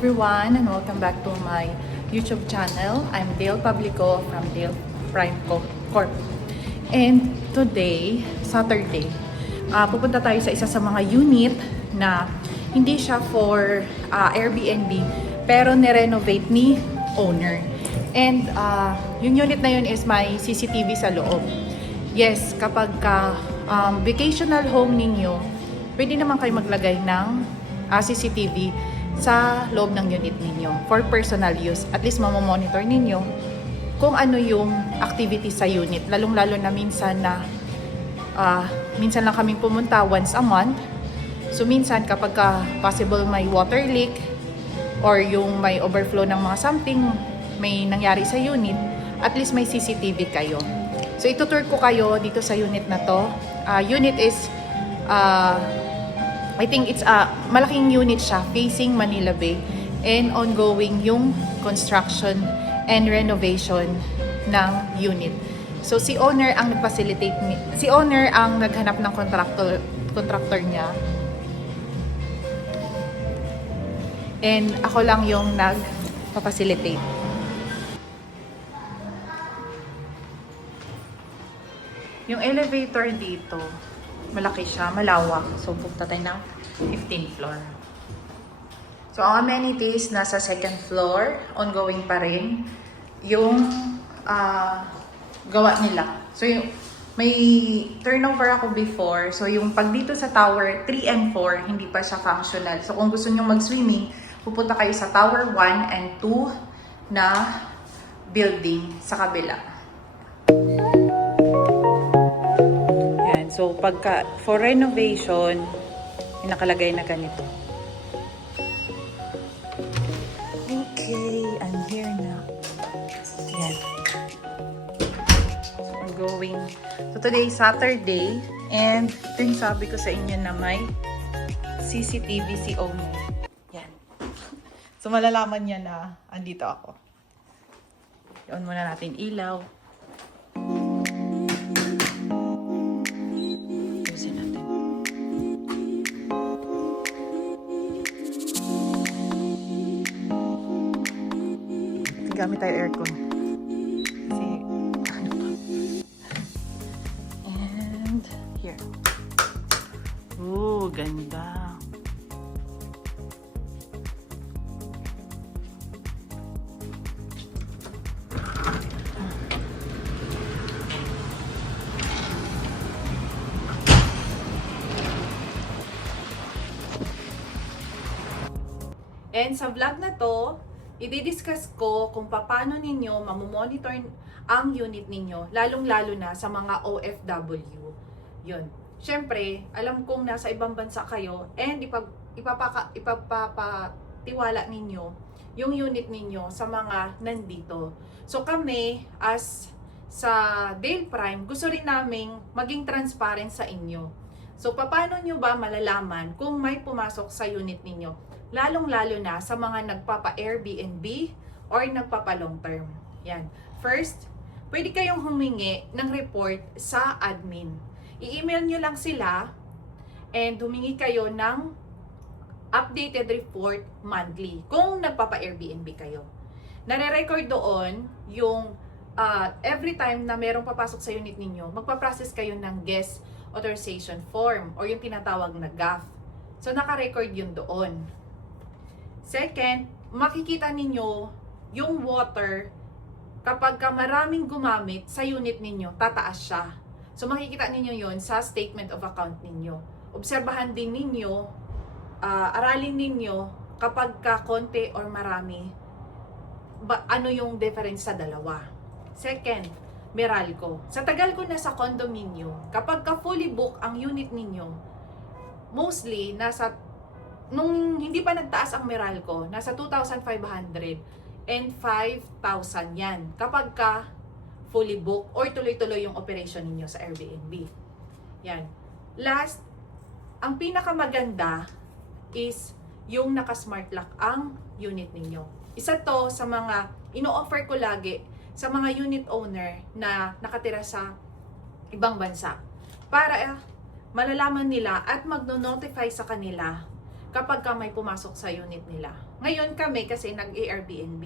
everyone, and welcome back to my YouTube channel. I'm Dale Publico from Dale Prime Corp. And today, Saturday, pupunta tayo sa isa sa mga unit na hindi siya for Airbnb, pero nirenovate ni owner. And yung unit na yun is may CCTV sa loob. Yes, kapag vacational home ninyo, pwede naman kayo maglagay ng CCTV sa loob ng unit ninyo for personal use. At least mamomonitor ninyo kung ano yung activity sa unit. Lalong-lalo na minsan lang kaming pumunta once a month. So minsan kapag possible may water leak or yung may overflow ng mga something may nangyari sa unit, at least may CCTV kayo. So itutour ko kayo dito sa unit na to. Unit is I think it's malaking unit siya facing Manila Bay, and ongoing yung construction and renovation ng unit. So si owner ang nag-facilitate, si owner ang naghanap ng contractor niya. And ako lang yung nag-facilitate. Yung elevator dito, malaki siya, malawak. So, pupunta tayo ng 15th floor. So, ang amenities nasa second floor, ongoing pa rin yung gawa nila. So, may turnover ako before. So, yung pag dito sa tower 3 and 4, hindi pa siya functional. So, kung gusto nyo mag-swimming, pupunta kayo sa tower 1 and 2 na building sa kabila. So, for renovation, nakalagay na ganito. Okay, I'm here now. Yan. So, I'm going. So, today is Saturday, and ito yung sabi ko sa inyo na may CCTV si owner. Yan. So, malalaman niya na andito ako. I-on muna natin ilaw. Gamit tayo aircon. Kasi, ano pa. And, here. Ooh, ganda. And sa vlog na to, i-discuss ko kung paano ninyo mamomonitor ang unit ninyo, lalong-lalo na sa mga OFW. Yun. Siyempre, alam kong nasa ibang bansa kayo, and ipapatiwala ninyo yung unit ninyo sa mga nandito. So kami, as sa Dale Prime, gusto rin naming maging transparent sa inyo. So paano nyo ba malalaman kung may pumasok sa unit ninyo? Lalong-lalo na sa mga nagpapa-Airbnb or nagpapa-long term. Yan. First, pwede kayong humingi ng report sa admin. I-email nyo lang sila and humingi kayo ng updated report monthly kung nagpapa-Airbnb kayo. Nare-record doon yung every time na merong papasok sa unit ninyo, magpa-process kayo ng guest authorization form or yung tinatawag na GAF. So, naka-record yun doon. Second, makikita ninyo yung water kapag maraming gumamit sa unit ninyo, tataas siya. So makikita ninyo yon sa statement of account ninyo. Obserbahan din ninyo, aralin ninyo kapag konti or marami, ano yung difference sa dalawa. Second, Meralco. Sa tagal ko na sa condominium, kapag fully book ang unit ninyo, mostly nung hindi pa nagtaas ang Meralco, nasa 2,500 and 5,000 yan. Kapag fully book or tuloy-tuloy yung operation ninyo sa Airbnb. Yan. Last, ang pinakamaganda is yung naka-smart lock ang unit ninyo. Isa to sa mga ino-offer ko lagi sa mga unit owner na nakatira sa ibang bansa. Para malalaman nila at magno-notify sa kanila kapag may pumasok sa unit nila. Ngayon kami kasi nag-Airbnb.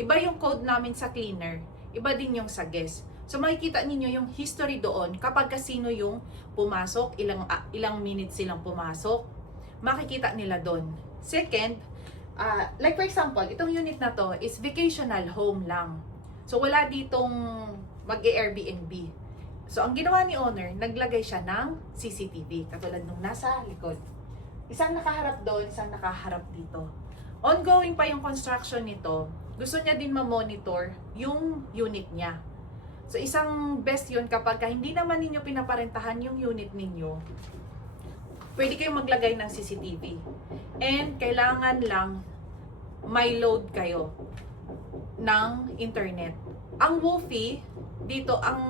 Iba yung code namin sa cleaner, iba din yung sa guest. So makikita ninyo yung history doon kapag kasino yung pumasok, ilang minutes silang pumasok, makikita nila doon. Second, like for example, itong unit na to is vacational home lang. So wala ditong mag-Airbnb. So ang ginawa ni owner, naglagay siya ng CCTV, katulad nung nasa likod. Isang nakaharap doon, isang nakaharap dito. Ongoing pa yung construction nito. Gusto niya din ma-monitor yung unit niya. So isang best yun kapag hindi naman ninyo pinaparentahan yung unit ninyo, pwede kayong maglagay ng CCTV. And kailangan lang may load kayo ng internet. Ang Woofy, dito, ang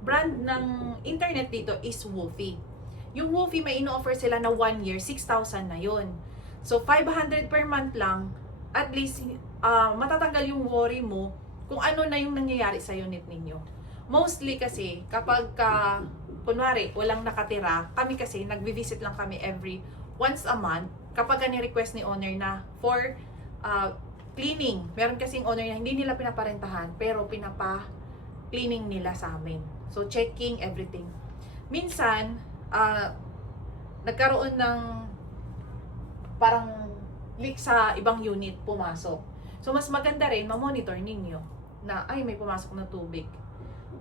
brand ng internet dito is Woofy. Yung Woofy, may ino-offer sila na 1 year, 6,000 na yun. So 500 per month lang, at least matatanggal yung worry mo kung ano na yung nangyayari sa unit ninyo. Mostly kasi, kapag kunwari, walang nakatira, kami kasi, nagbi-visit lang kami once a month, kapag ni-request ni owner na for cleaning. Meron kasing owner na hindi nila pinaparentahan, pero pinapa-cleaning nila sa amin. So, checking everything. Minsan, nagkaroon ng parang leak sa ibang unit, pumasok. So, mas maganda rin, ma-monitor ninyo na, ay, may pumasok na tubig.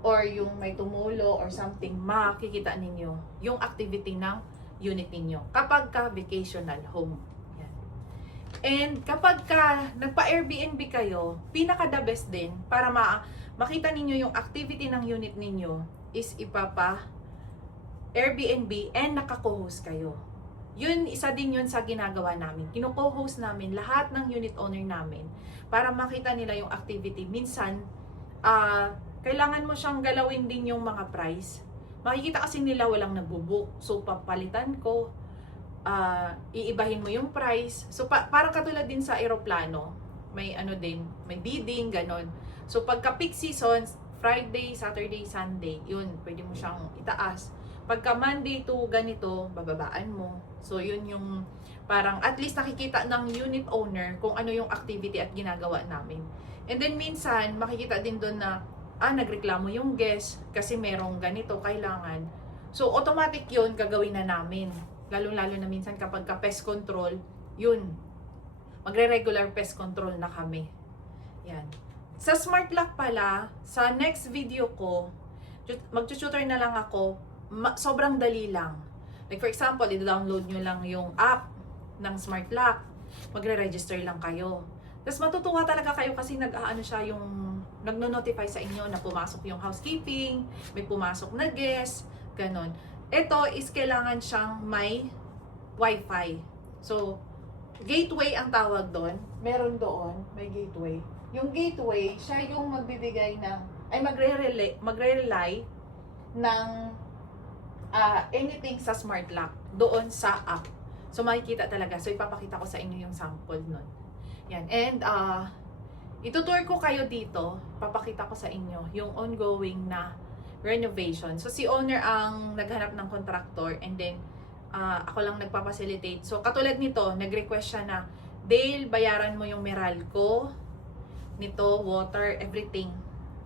Or yung may tumulo or something, makikita ninyo yung activity ng unit ninyo. Kapag ka vacational home. Yan. And kapag ka nagpa-Airbnb kayo, pinaka-the best din para makita ninyo yung activity ng unit ninyo is Airbnb and naka-co-host kayo. Yun, isa din yun sa ginagawa namin. Kino-co-host namin lahat ng unit owner namin para makita nila yung activity. Minsan, kailangan mo siyang galawin din yung mga price. Makikita kasi nila walang nagbo-book. So, papalitan ko, iibahin mo yung price. So, parang katulad din sa eroplano, may may bidding, ganon. So, pagka peak seasons, Friday, Saturday, Sunday, yun, pwede mo siyang itaas. Pagka Monday to ganito, bababaan mo. So, yun yung parang at least nakikita ng unit owner kung ano yung activity at ginagawa namin. And then minsan, makikita din doon na nagreklamo yung guest kasi merong ganito, kailangan. So, automatic yun, gagawin na namin. Lalo-lalo na minsan kapag pest control, yun, magre-regular pest control na kami. Yan. Sa smart lock pala, sa next video ko, mag-tutor na lang ako, sobrang dali lang. Like for example, i-download nyo lang yung app ng smart lock, magre-register lang kayo. Tapos matutuwa talaga kayo kasi nagno-notify sa inyo na pumasok yung housekeeping, may pumasok na guest, ganon. Ito is kailangan siyang may wifi. So, gateway ang tawag doon. Meron doon, may gateway. Yung gateway, siya yung magbibigay ng, magre-rely ng anything sa smart lock doon sa app. So, makikita talaga. So, ipapakita ko sa inyo yung sample nun. Yan. And, itutour ko kayo dito, papakita ko sa inyo yung ongoing na renovation. So, si owner ang naghanap ng contractor and then, ako lang nagpapacilitate. So, katulad nito, nag-request siya na, Dale, bayaran mo yung Meralco, nito, water, everything.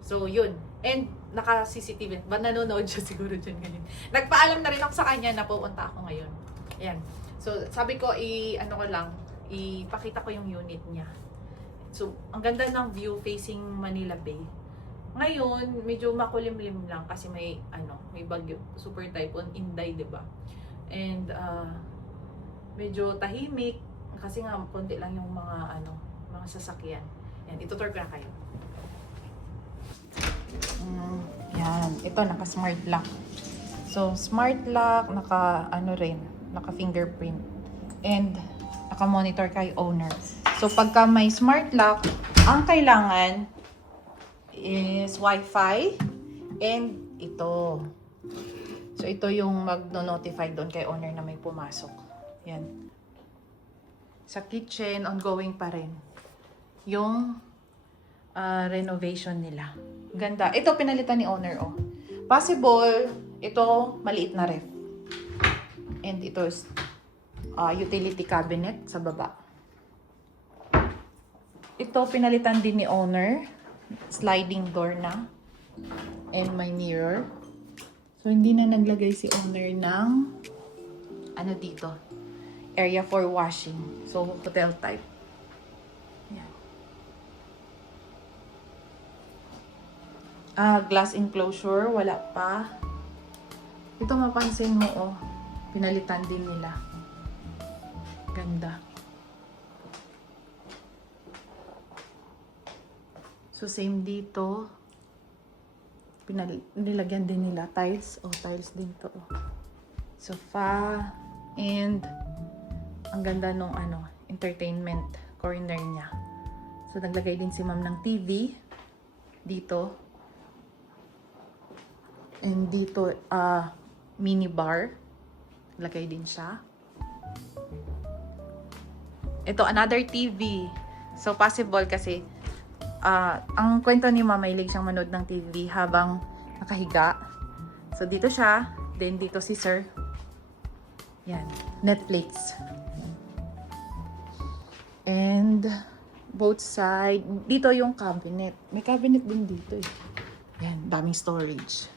So, yun. And, naka-CCTV. Nanonood siya siguro dyan ngayon. Nagpaalam na rin ako sa kanya na pupunta ako ngayon. Ayan. So, sabi ko, ipakita ko yung unit niya. So, ang ganda ng view facing Manila Bay. Ngayon, medyo makulimlim lang kasi may bagyo, super typhoon Inday, 'di ba? And medyo tahimik kasi nga konti lang yung mga sasakyan. Yan, itutur ko na kayo. Yan, ito naka-smart lock. So, smart lock, naka-fingerprint. And naka-monitor kay owner. So, pagka may smart lock, ang kailangan is Wi-Fi and ito. So, ito yung mag-notify doon kay owner na may pumasok. Yan. Sa kitchen, ongoing pa rin yung renovation nila. Ganda. Ito, pinalitan ni owner, oh. Possible, ito, maliit na ref. And ito is utility cabinet sa baba. ito pinalitan din ni owner. Sliding door na. And may mirror. So, hindi na naglagay si owner ng ano dito, area for washing. So, hotel type. Yan. Glass enclosure, wala pa. Ito mapansin mo, oh, pinalitan din nila. Ganda. So, same dito. Nilagyan din nila tiles. Oh, tiles din to. Oh. Sofa. And, ang ganda nung entertainment corner niya. So, naglagay din si ma'am ng TV. Dito. And dito, mini bar. Naglagay din siya. Ito, another TV. So, possible kasi, ang kwento ni ma'am, mahilig siyang manood ng TV habang nakahiga. So, dito siya. Then, dito si sir. Yan. Netflix. And, both side. Dito yung cabinet. May cabinet din dito eh. Yan. Daming storage.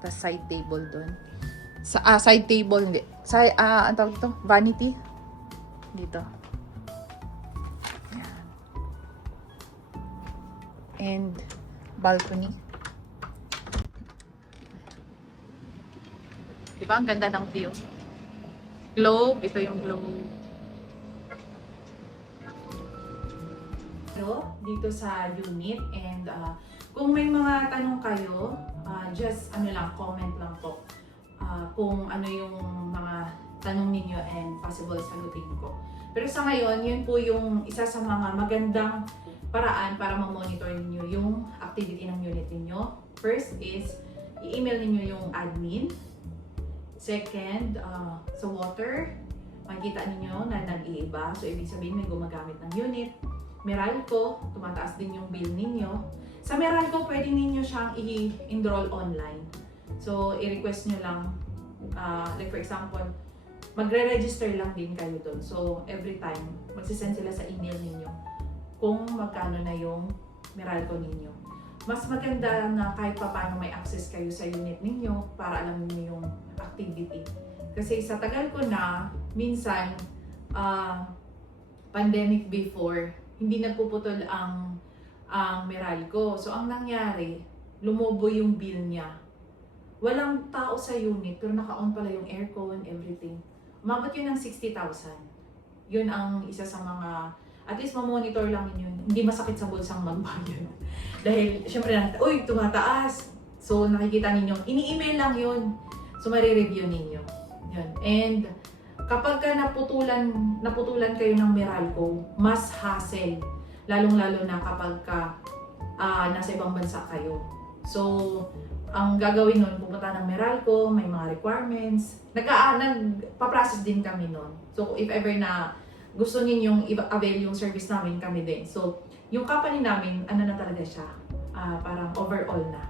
Tapos, side table dun. Side table, hindi. Ang tawag dito? Vanity. Dito. Yan. And, balcony. Diba? Ang ganda ng view. Globe. Ito yung globe. Dito sa unit. And kung may mga tanong kayo, just comment lang po. Kung ano yung mga tanong ninyo and possible sagutin ko. Pero sa ngayon, yun po yung isa sa mga magandang paraan para ma-monitor ninyo yung activity ng unit ninyo. First is, i-email ninyo yung admin. Second, sa water, makikita ninyo na nag-iiba. So, ibig sabihin may gumagamit ng unit. Meralco, tumataas din yung bill ninyo. Sa Meralco, pwede ninyo siyang i-enroll online. So, i-request nyo lang, like for example, magre-register lang din kayo doon. So, every time, magsisend sila sa email ninyo kung magkano na yung Meralco ninyo. Mas maganda na kahit pa paano may access kayo sa unit ninyo para alam niyo yung activity. Kasi sa tagal ko na, minsan, pandemic before, hindi nagpuputol ang Meralco. So, ang nangyari, lumobo yung bill niya. Walang tao sa unit, pero naka-on pala yung aircon, everything. Umabot yun ng 60,000. Yun ang isa sa mga, at least ma-monitor lang yun. Hindi masakit sa bulsang magbayad. Dahil, syempre, uy, tumataas. So, nakikita ninyo, ini-email lang yun. So, marireview ninyo. Yun. And, kapag ka naputulan kayo ng Meralco, mas hassle. Lalong-lalo na kapag ka nasa ibang bansa kayo. So, ang gagawin nun, pupunta ng Meralco, may mga requirements. Nagpa-process din kami nun. So, if ever na gusto ninyong i-avail yung service namin, kami din. So, yung company namin, na talaga siya? Parang overall na.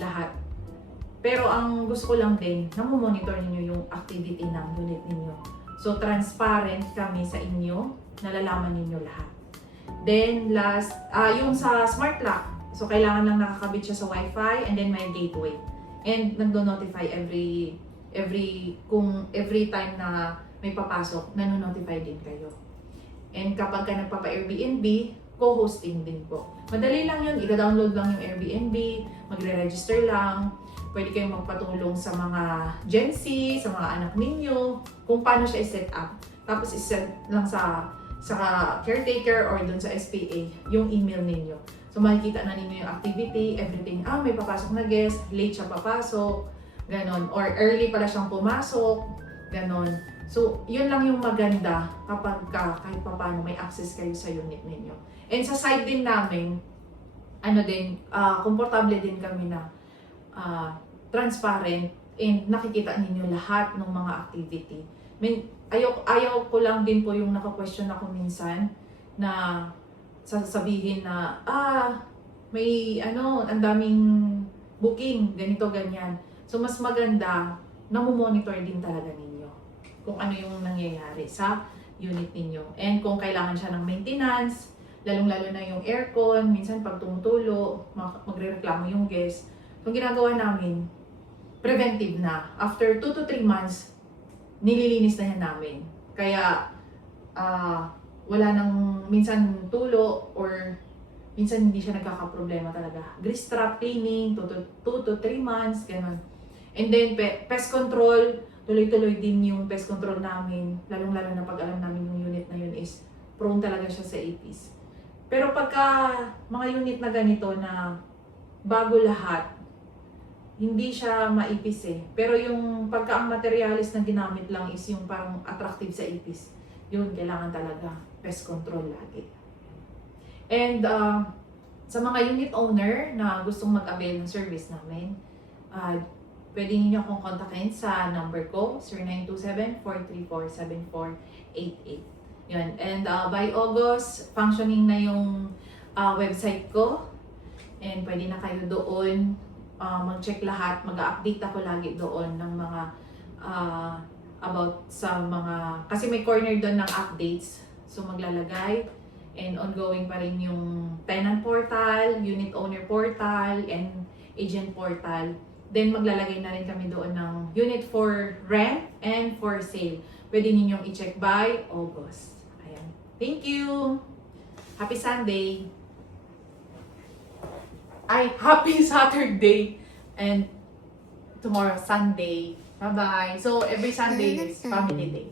Lahat. Pero ang gusto ko lang din, namomonitor ninyo yung activity ng unit ninyo. So, transparent kami sa inyo, nalalaman ninyo lahat. Then, last, yung sa smart lock. So, kailangan lang nakakabit siya sa Wi-Fi and then may gateway. And nagdo-notify every time na may papasok, nano-notify din kayo. And kapag ka nagpapa-Airbnb, co-hosting din po. Madali lang yun, i-download lang yung Airbnb, magre-register lang, pwede kayong magpatulong sa mga Gen Z, sa mga anak ninyo, kung paano siya i-set up. Tapos i-set lang sa caretaker or dun sa SPA yung email ninyo. So makikita na ninyo yung activity, everything. May papasok na guest, late siya papasok, ganon. Or early pala siyang pumasok, ganon. So yun lang yung maganda kapag kahit pa paano may access kayo sa unit ninyo. And sa side din namin, komportable din kami na transparent and nakikita ninyo lahat ng mga activity. Ayaw ko lang din po yung naka-question ako minsan na sasabihin na, may ang daming booking, ganito, ganyan. So, mas maganda, namomonitor din talaga ninyo kung ano yung nangyayari sa unit ninyo. And kung kailangan siya ng maintenance, lalong-lalo na yung aircon, minsan pag tumutulo, magre-reklamo yung guest. Kung ginagawa namin, preventive na. After 2 to 3 months, nililinis na yan namin. Kaya, wala nang minsan tulo or minsan hindi siya nagkakaproblema talaga. Grease trap cleaning, 2 to 3 months, ganun. And then, pest control, tuloy-tuloy din yung pest control namin. Lalong-lalo na pag alam namin yung unit na yun is prone talaga siya sa apis. Pero pagka mga unit na ganito na bago lahat, hindi siya maipis eh. Pero yung pagka ang materialis na ginamit lang is yung parang attractive sa ipis, yun, kailangan talaga pest control lagi. And sa mga unit owner na gustong mag-avail ng service namin, pwede niyo akong kontakin sa number ko, 0927-434-7488. Yun. And by August, functioning na yung website ko. And pwede na kayo doon mag-check lahat. Mag-update ako lagi doon ng mga about sa mga, kasi may corner doon ng updates. So maglalagay. And ongoing pa rin yung tenant portal, unit owner portal, and agent portal. Then maglalagay na rin kami doon ng unit for rent and for sale. Pwede ninyong i-check by August. Ayan. Thank you! Happy Sunday! Happy Saturday! And tomorrow, Sunday. Bye-bye! So, every Sunday is family day.